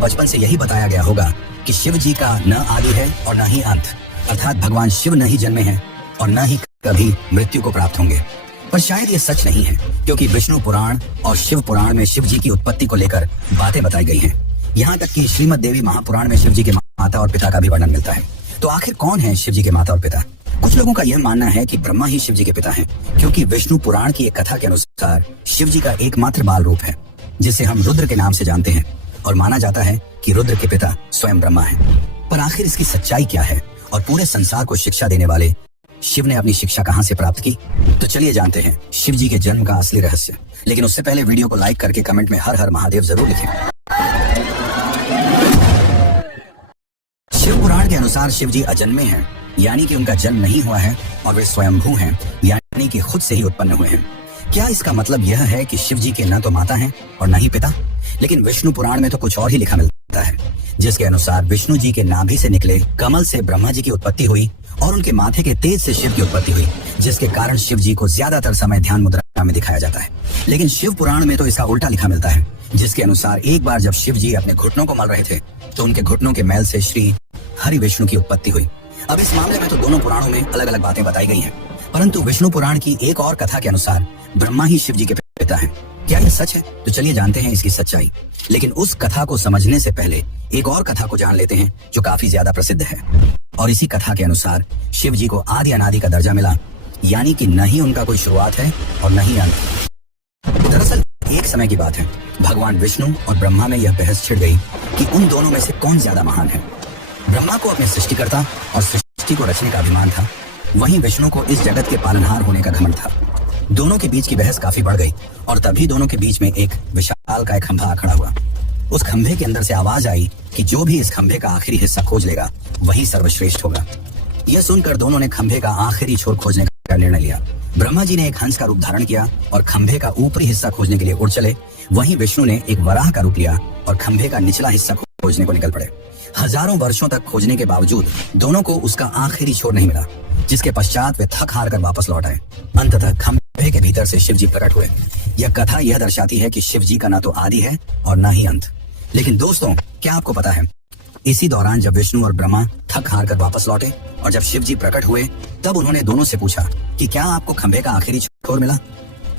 बचपन से यही बताया गया होगा कि शिव जी का न आदि है और न ही अंत, अर्थात भगवान शिव न ही जन्मे हैं और न ही कभी मृत्यु को प्राप्त होंगे। पर शायद ये सच नहीं है, क्योंकि विष्णु पुराण और शिव पुराण में शिव जी की उत्पत्ति को लेकर बातें बताई गई हैं। यहाँ तक कि श्रीमद् देवी महापुराण में शिव जी के माता और पिता का भी वर्णन मिलता है। तो आखिर कौन है शिव जी के माता और पिता? कुछ लोगों का यह मानना है कि ब्रह्मा ही शिव जी के पिता हैं, क्योंकि विष्णु पुराण की एक कथा के अनुसार शिव जी का एकमात्र बाल रूप है, जिसे हम रुद्र के नाम से जानते हैं, और माना जाता है कि रुद्र के पिता स्वयं ब्रह्मा हैं। पर आखिर इसकी सच्चाई क्या है और पूरे संसार को शिक्षा देने वाले शिव ने अपनी शिक्षा कहां से प्राप्त की? तो चलिए जानते हैं शिव जी के जन्म का असली रहस्य। लेकिन उससे पहले वीडियो को लाइक करके कमेंट में हर हर महादेव जरूर लिखें। शिव पुराण के अनुसार शिव जी अजन्मे हैं, यानी कि उनका जन्म नहीं हुआ है, और वे स्वयंभू हैं, यानी कि खुद से ही उत्पन्न हुए हैं। क्या इसका मतलब यह है कि शिव जी के न तो माता हैं और न ही पिता? लेकिन विष्णु पुराण में तो कुछ और ही लिखा मिलता है, जिसके अनुसार विष्णु जी के नाभि से निकले कमल से ब्रह्मा जी की उत्पत्ति हुई और उनके माथे के तेज से शिव की उत्पत्ति हुई, जिसके कारण शिव जी को ज्यादातर समय ध्यान मुद्रा में दिखाया जाता है। लेकिन शिव पुराण में तो इसका उल्टा लिखा मिलता है, जिसके अनुसार एक बार जब शिव जी अपने घुटनों को मल रहे थे तो उनके घुटनों के मैल से श्री हरि विष्णु की उत्पत्ति हुई। अब इस मामले में तो दोनों पुराणों में अलग अलग बातें बताई गई हैं, परंतु विष्णु पुराण की एक और कथा के अनुसार ब्रह्मा ही शिव जी के पिता हैं। क्या यह सच है? तो चलिए जानते हैं इसकी सच्चाई। लेकिन उस कथा को समझने से पहले एक और कथा को जान लेते हैं जो काफी ज्यादा प्रसिद्ध है। और इसी कथा के अनुसार शिव जी को आदि अनादि का दर्जा मिला, यानी कि न ही उनका कोई शुरुआत है और न ही अंत। दरअसल एक समय की बात है, भगवान विष्णु और ब्रह्मा में यह बहस छिड़ गई कि उन दोनों में से कौन ज्यादा महान है। ब्रह्मा को अपने सृष्टिकर्ता और सृष्टि को रचने का अभिमान था, वहीं विष्णु को इस जगत के पालनहार होने का घमंड था। दोनों के बीच की बहस काफी बढ़ गई और तभी दोनों के बीच में एक विशाल का खंभा खड़ा हुआ। उस खंभे के अंदर से आवाज आई कि जो भी इस खंभे का आखिरी हिस्सा खोज लेगा वही सर्वश्रेष्ठ होगा। यह सुनकर दोनों ने खंभे का आखिरी छोर खोजने का निर्णय लिया। ब्रह्मा जी ने एक हंस का रूप धारण किया और खंभे का ऊपरी हिस्सा खोजने के लिए उड़ चले। वहीं विष्णु ने एक वराह का रूप लिया और खंभे का निचला हिस्सा खोजने को निकल पड़े। हजारों वर्षों तक खोजने के बावजूद दोनों को उसका आखिरी छोर नहीं मिला, जिसके पश्चात वे थक हार कर वापस लौट आए। अंततः खंभे के भीतर से शिव जी प्रकट हुए। यह कथा यह दर्शाती है कि शिव जी का न तो आदि है और न ही अंत। लेकिन दोस्तों, क्या आपको पता है, इसी दौरान जब विष्णु और ब्रह्मा थक हार कर वापस लौटे और जब शिव जी प्रकट हुए, तब उन्होंने दोनों से पूछा कि क्या आपको खंभे का आखिरी छोर मिला?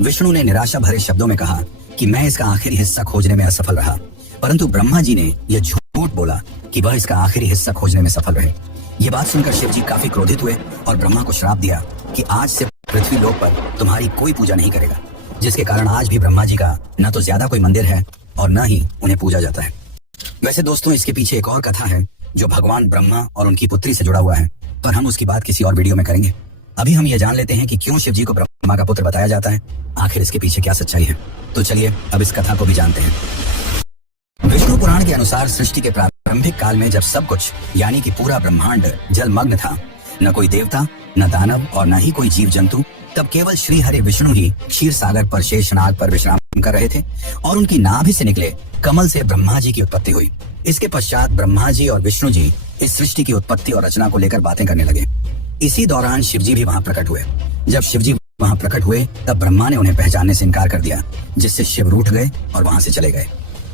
विष्णु ने निराशा भरे शब्दों में कहा कि मैं इसका आखिरी हिस्सा खोजने में असफल रहा, परंतु ब्रह्मा जी ने यह झूठ बोला कि वह इसका आखिरी हिस्सा खोजने में सफल रहे। ये बात सुनकर शिव जी काफी क्रोधित हुए और ब्रह्मा को श्राप दिया कि आज से पृथ्वी लोक पर तुम्हारी कोई पूजा नहीं करेगा, जिसके कारण आज भी ब्रह्मा जी का न तो ज्यादा कोई मंदिर है और न ही उन्हें पूजा जाता है। वैसे दोस्तों, इसके पीछे एक और कथा है जो भगवान ब्रह्मा और उनकी पुत्री से जुड़ा हुआ है, पर हम उसकी बात किसी और वीडियो में करेंगे। अभी हम ये जान लेते हैं कि क्यों शिव जी को ब्रह्मा का पुत्र बताया जाता है, आखिर इसके पीछे क्या सच्चाई है। तो चलिए अब इस कथा को भी जानते हैं। विष्णु पुराण के अनुसार सृष्टि के प्रारंभिक काल में जब सब कुछ यानी कि पूरा ब्रह्मांड जलमग्न था, न कोई देवता, न दानव और न ही कोई जीव जंतु, तब केवल श्री हरि विष्णु ही क्षीर सागर पर शेषनाग पर विश्राम कर रहे थे और उनकी नाभि से निकले कमल से ब्रह्मा जी की उत्पत्ति हुई। इसके पश्चात ब्रह्मा जी और विष्णु जी इस सृष्टि की उत्पत्ति और रचना को लेकर बातें करने लगे। इसी दौरान शिव जी भी वहां प्रकट हुए। जब शिव जी वहां प्रकट हुए तब ब्रह्मा ने उन्हें पहचानने से इनकार कर दिया, जिससे शिव रूठ गए और वहां से चले गए।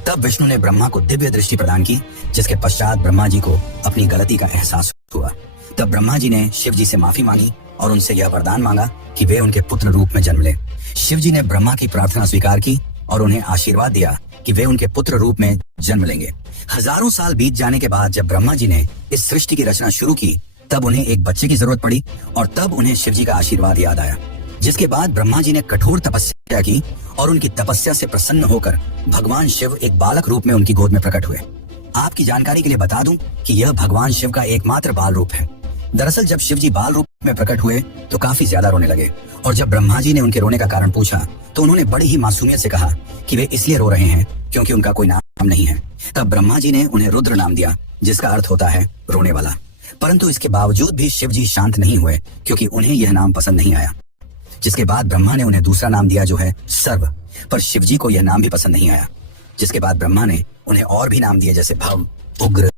तब विष्णु ने ब्रह्मा को दिव्य दृष्टि प्रदान की, जिसके पश्चात ब्रह्मा जी को अपनी गलती का एहसास हुआ। तब ब्रह्मा जी ने शिव जी से माफी मांगी और उनसे यह वरदान मांगा कि वे उनके पुत्र रूप में जन्म ले। शिव जी ने ब्रह्मा की प्रार्थना स्वीकार की और उन्हें आशीर्वाद दिया कि वे उनके पुत्र रूप में जन्म लेंगे। हजारों साल बीत जाने के बाद जब ब्रह्मा जी ने इस सृष्टि की रचना शुरू की, तब उन्हें एक बच्चे की जरूरत पड़ी और तब उन्हें शिव जी का आशीर्वाद याद आया। जिसके बाद ब्रह्मा जी ने कठोर तपस्या की और उनकी तपस्या से प्रसन्न होकर भगवान शिव एक बालक रूप में उनकी गोद में प्रकट हुए। आपकी जानकारी के लिए बता दूं कि यह भगवान शिव का एकमात्र बाल रूप है। दरअसल जब शिव जी बाल रूप में प्रकट हुए तो काफी ज्यादा रोने लगे और जब ब्रह्मा जी ने उनके रोने का कारण पूछा तो उन्होंने बड़ी ही मासूमियत से कहा कि वे इसलिए रो रहे हैं क्योंकि उनका कोई नाम नहीं है। तब ब्रह्मा जी ने उन्हें रुद्र नाम दिया, जिसका अर्थ होता है रोने वाला। परंतु इसके बावजूद भी शिव जी शांत नहीं हुए क्योंकि उन्हें यह नाम पसंद नहीं आया। जिसके बाद ब्रह्मा ने उन्हें दूसरा नाम दिया जो है सर्व, पर शिव जी को यह नाम भी पसंद नहीं आया। जिसके बाद ब्रह्मा ने उन्हें और भी नाम दिए जैसे भव, उग्र,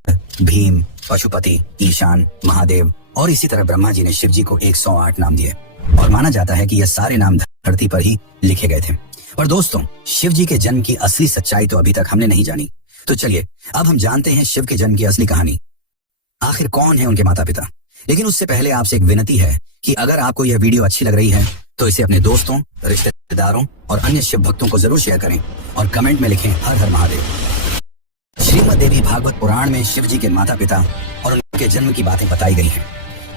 भीम, पशुपति, ईशान, महादेव, और इसी तरह ब्रह्मा जी ने शिव जी को 108 नाम दिए और माना जाता है कि यह सारे नाम धरती पर ही लिखे गए थे। पर दोस्तों, शिव जी के जन्म की असली सच्चाई तो अभी तक हमने नहीं जानी। तो चलिए अब हम जानते हैं शिव के जन्म की असली कहानी। आखिर कौन है उनके माता पिता। लेकिन उससे पहले आपसे एक विनती है कि अगर आपको यह वीडियो अच्छी लग रही है तो इसे अपने दोस्तों, रिश्तेदारों और अन्य शिव भक्तों को जरूर शेयर करें और कमेंट में लिखें हर हर महादेव। श्रीमद् देवी भागवत पुराण में शिव जी के माता पिता और उनके जन्म की बातें बताई गई हैं।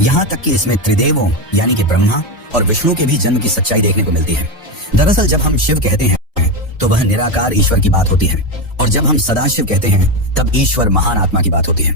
यहाँ तक कि इसमें त्रिदेवों यानी कि ब्रह्मा और विष्णु के भी जन्म की सच्चाई देखने को मिलती है। दरअसल जब हम शिव कहते हैं तो वह निराकार ईश्वर की बात होती है, और जब हम सदाशिव कहते हैं तब ईश्वर महान आत्मा की बात होती है,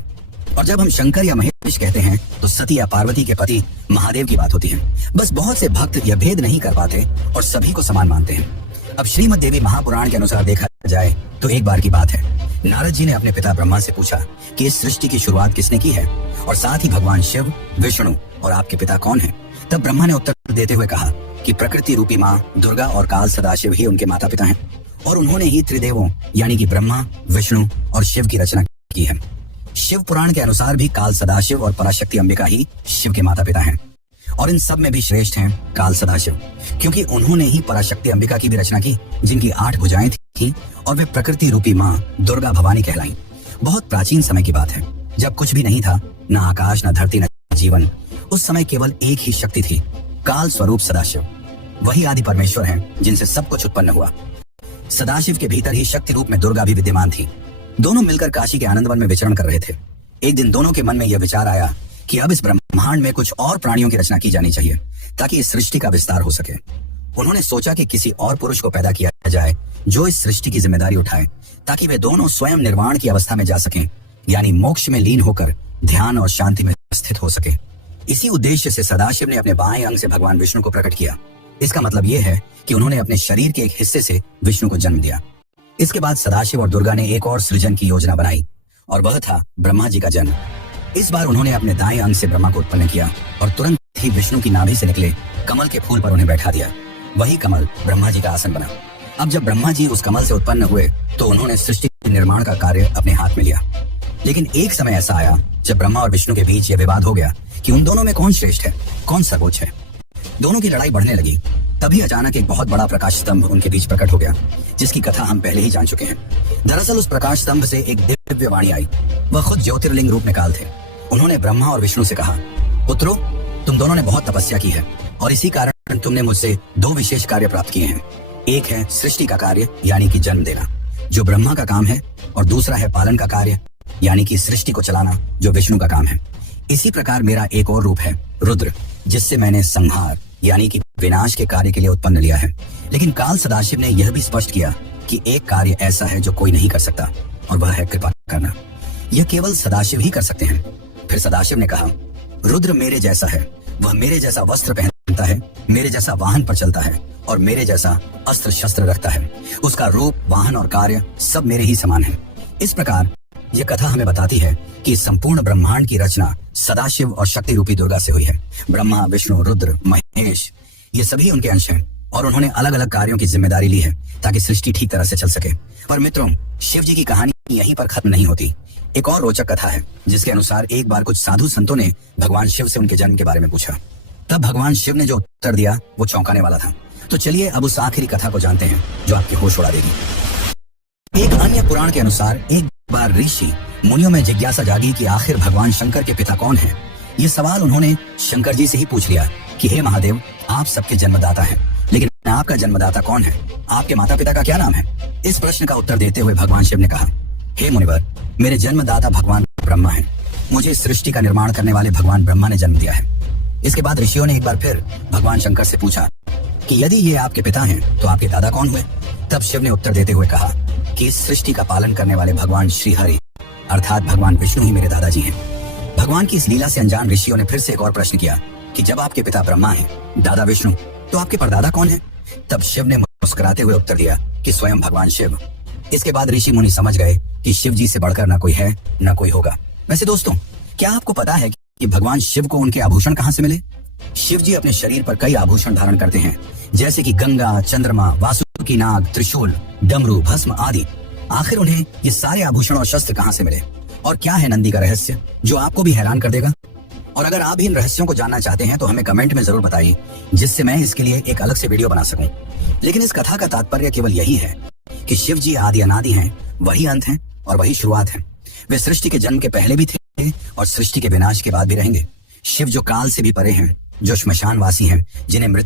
और जब हम शंकर या महेश कहते हैं तो सती या पार्वती के पति महादेव की बात होती है। बस बहुत से भक्त यह भेद नहीं कर पाते और सभी को समान मानते हैं। अब श्रीमद् देवी महापुराण के अनुसार देखा जाए तो एक बार की बात है, नारद जी ने अपने पिता ब्रह्मा से पूछा कि इस सृष्टि की शुरुआत किसने की है, और साथ ही भगवान शिव, विष्णु और आपके पिता कौन है। तब ब्रह्मा ने उत्तर देते हुए कहा कि प्रकृति रूपी माँ दुर्गा और काल सदाशिव ही उनके माता पिता हैं, और उन्होंने ही त्रिदेवों यानी कि ब्रह्मा, विष्णु और शिव की रचना की है। शिव पुराण के अनुसार भी काल सदाशिव और पराशक्ति अंबिका ही शिव के माता पिता हैं, और इन सब में भी श्रेष्ठ हैं काल सदाशिव, क्योंकि उन्होंने ही पराशक्ति अंबिका की भी रचना की, जिनकी 8 भुजाएं थी और वे प्रकृति रूपी माँ दुर्गा भवानी कहलाई। बहुत प्राचीन समय की बात है, जब कुछ भी नहीं था, न आकाश, न धरती, न जीवन। उस समय केवल एक ही शक्ति थी, काल स्वरूप सदाशिव। वही आदि परमेश्वर हैं जिनसे सब कुछ उत्पन्न हुआ। सदाशिव के भीतर ही शक्ति रूप में दुर्गा भी विद्यमान थी। दोनों मिलकर काशी के आनंदवन में विचरण कर रहे थे। एक दिन दोनों के मन में यह विचार आया कि अब इस ब्रह्मांड में कुछ और प्राणियों की रचना की जानी चाहिए ताकि इस सृष्टि का विस्तार हो सके। उन्होंने सोचा कि किसी और पुरुष को पैदा किया जाए जो इस सृष्टि की जिम्मेदारी उठाए, ताकि वे दोनों स्वयं निर्वाण की अवस्था में जा सकें, यानी मोक्ष में लीन होकर ध्यान और शांति में स्थित हो सके। इसी उद्देश्य से सदाशिव ने अपने बाएं अंग से भगवान विष्णु को प्रकट किया। इसका मतलब यह है कि उन्होंने अपने शरीर के एक हिस्से से विष्णु को जन्म दिया। इसके बाद सदाशिव और दुर्गा ने एक और सृजन की योजना बनाई, और वह था ब्रह्मा जी का जन्म। इस बार उन्होंने अपने दाएं अंग से ब्रह्मा को उत्पन्न किया और तुरंत ही विष्णु की नाभि से निकले कमल के फूल पर उन्हें बैठा दिया। वही कमल ब्रह्मा जी का आसन बना। अब जब ब्रह्मा जी उस कमल से उत्पन्न हुए तो उन्होंने सृष्टि के निर्माण का कार्य अपने हाथ में लिया। लेकिन एक समय ऐसा आया जब ब्रह्मा और विष्णु के बीच यह विवाद हो गया कि उन दोनों में कौन श्रेष्ठ है, कौन सर्वोच्च है। दोनों की लड़ाई बढ़ने लगी। तभी अचानक एक बहुत बड़ा प्रकाश स्तंभ उनके बीच प्रकट हो गया, जिसकी कथा हम पहले ही जान चुके हैं। दरअसल उस प्रकाश स्तंभ से एक दिव्य वाणी आई। वह खुद ज्योतिर्लिंग रूप में काल थे। उन्होंने ब्रह्मा और विष्णु से कहा, पुत्रों, तुम दोनों ने बहुत तपस्या की है और इसी कारण तुमने मुझसे 2 विशेष कार्य प्राप्त किए हैं। एक है सृष्टि का कार्य यानी कि जन्म देना, जो ब्रह्मा का काम है, और दूसरा है पालन का कार्य यानी कि सृष्टि को चलाना, जो विष्णु का काम है। इसी प्रकार मेरा एक और रूप है रुद्र, जिससे मैंने संहार यानी कि विनाश के कार्य के लिए उत्पन्न लिया है। लेकिन काल सदाशिव ने यह भी स्पष्ट किया कि एक कार्य ऐसा है जो कोई नहीं कर सकता, और वह है कृपा करना। यह केवल सदाशिव ही कर सकते हैं। फिर सदाशिव ने कहा, रुद्र मेरे जैसा है, वह मेरे जैसा वस्त्र पहनता है, मेरे जैसा वाहन पर चलता है और मेरे जैसा अस्त्र शस्त्र रखता है। उसका रूप, वाहन और कार्य सब मेरे ही समान है। इस प्रकार यह कथा हमें बताती है कि संपूर्ण ब्रह्मांड की रचना सदाशिव और शक्ति रूपी दुर्गा से हुई है। ब्रह्मा, विष्णु, रुद्र, महेश ये सभी उनके अंश हैं, और उन्होंने अलग अलग कार्यों की जिम्मेदारी ली है ताकि सृष्टि ठीक तरह से चल सके। पर मित्रों, शिव जी की कहानी यहीं पर खत्म नहीं होती। एक और रोचक कथा है, जिसके अनुसार एक बार कुछ साधु संतों ने भगवान शिव से उनके जन्म के बारे में पूछा। तब भगवान शिव ने जो उत्तर दिया वो चौंकाने वाला था। तो चलिए अब उस आखिरी कथा को जानते हैं जो आपके होश उड़ा देगी। एक अन्य पुराण के अनुसार एक बार ऋषि मुनियों में जिज्ञासा जागी कि आखिर भगवान शंकर के पिता कौन हैं। ये सवाल उन्होंने शंकर जी से ही पूछ लिया कि हे महादेव, आप सबके जन्मदाता हैं, लेकिन आपका जन्मदाता कौन है? आपके माता पिता का क्या नाम है? इस प्रश्न का उत्तर देते हुए भगवान शिव ने कहा, हे मुनिवर, मेरे जन्मदाता भगवान ब्रह्मा हैं। मुझे सृष्टि का निर्माण करने वाले भगवान ब्रह्मा ने जन्म दिया है। इसके बाद ऋषियों ने एक बार फिर भगवान शंकर से पूछा कि यदि ये आपके पिता हैं तो आपके दादा कौन हुए? तब शिव ने उत्तर देते हुए कहा कि इस सृष्टि का पालन करने वाले भगवान श्री हरि अर्थात भगवान विष्णु ही मेरे दादाजी हैं। भगवान की इस लीला से अनजान ऋषियों ने फिर से एक और प्रश्न किया कि जब आपके पिता ब्रह्मा हैं, दादा विष्णु, तो आपके परदादा कौन है? तब शिव ने मुस्कुराते हुए उत्तर दिया कि स्वयं भगवान शिव। इसके बाद ऋषि मुनि समझ गए कि शिव जी से बढ़कर न कोई है न कोई होगा। वैसे दोस्तों, क्या आपको पता है कि भगवान शिव को उनके आभूषण कहाँ से मिले? शिव जी अपने शरीर पर कई आभूषण धारण करते हैं, जैसे कि गंगा, चंद्रमा, वासुकी नाग, त्रिशूल, डमरू, भस्म आदि। आखिर उन्हें ये सारे आभूषण और शस्त्र कहाँ से मिले? और क्या है नंदी का रहस्य जो आपको भी हैरान कर देगा? और अगर आप भी इन रहस्यों को जानना चाहते हैं तो हमें कमेंट में जरूर बताइए, जिससे मैं इसके लिए एक अलग से वीडियो बना सकूं। लेकिन इस कथा का तात्पर्य केवल यही है कि शिव जी आदि अनादि हैं, वही अंत हैं और वही शुरुआत है। वे सृष्टि के जन्म के पहले भी थे और सृष्टि के विनाश के बाद भी रहेंगे। शिव जो काल से भी परे हैं, जो श्मशानवासी हैं, जिन्हें मृत्यु